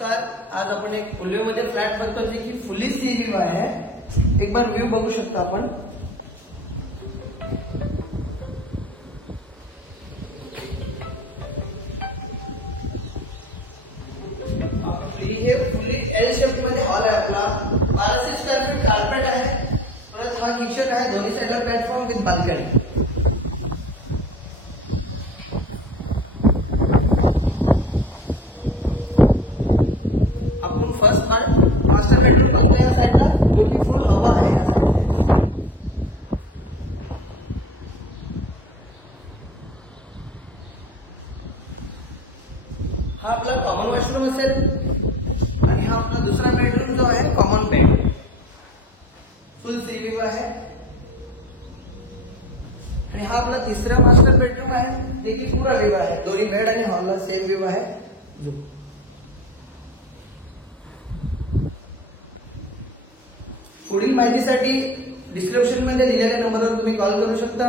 तर आज आपण एक फुल व्ह्यू मध्ये फ्लॅट बघतो जे की फुली सी व्ह्यू आहे. एक बार व्ह्यू बघू शकता आपण. हे फुली एल शेप मध्ये हॉल आहे आपला. 1200 स्क्वेअर फीट कार्पेट आहे. परत हा किचन आहे. दोन्ही साईडला प्लॅटफॉर्म विथ बाल्कनी. आपण फर्स्ट मास्टर बेडरूम बघतो या साईडला. ब्युटिफुल हवा आहे या साईडला. हा आपला कॉमन वॉशरूम असेल आणि हा आपला दुसरा बेडरूम जो आहे common bed. Full sea view आहे. आणि हा आपला तिसरा मास्टर बेडरूम आहे जे की पूरा व्ह्यू आहे. दोन्ही बेड आणि हॉलला सेम व्ह्यू आहे. पुढील माहितीसाठी डिस्क्रिप्शन मध्ये दिलेल्या नंबरवर तुम्ही कॉल करू शकता.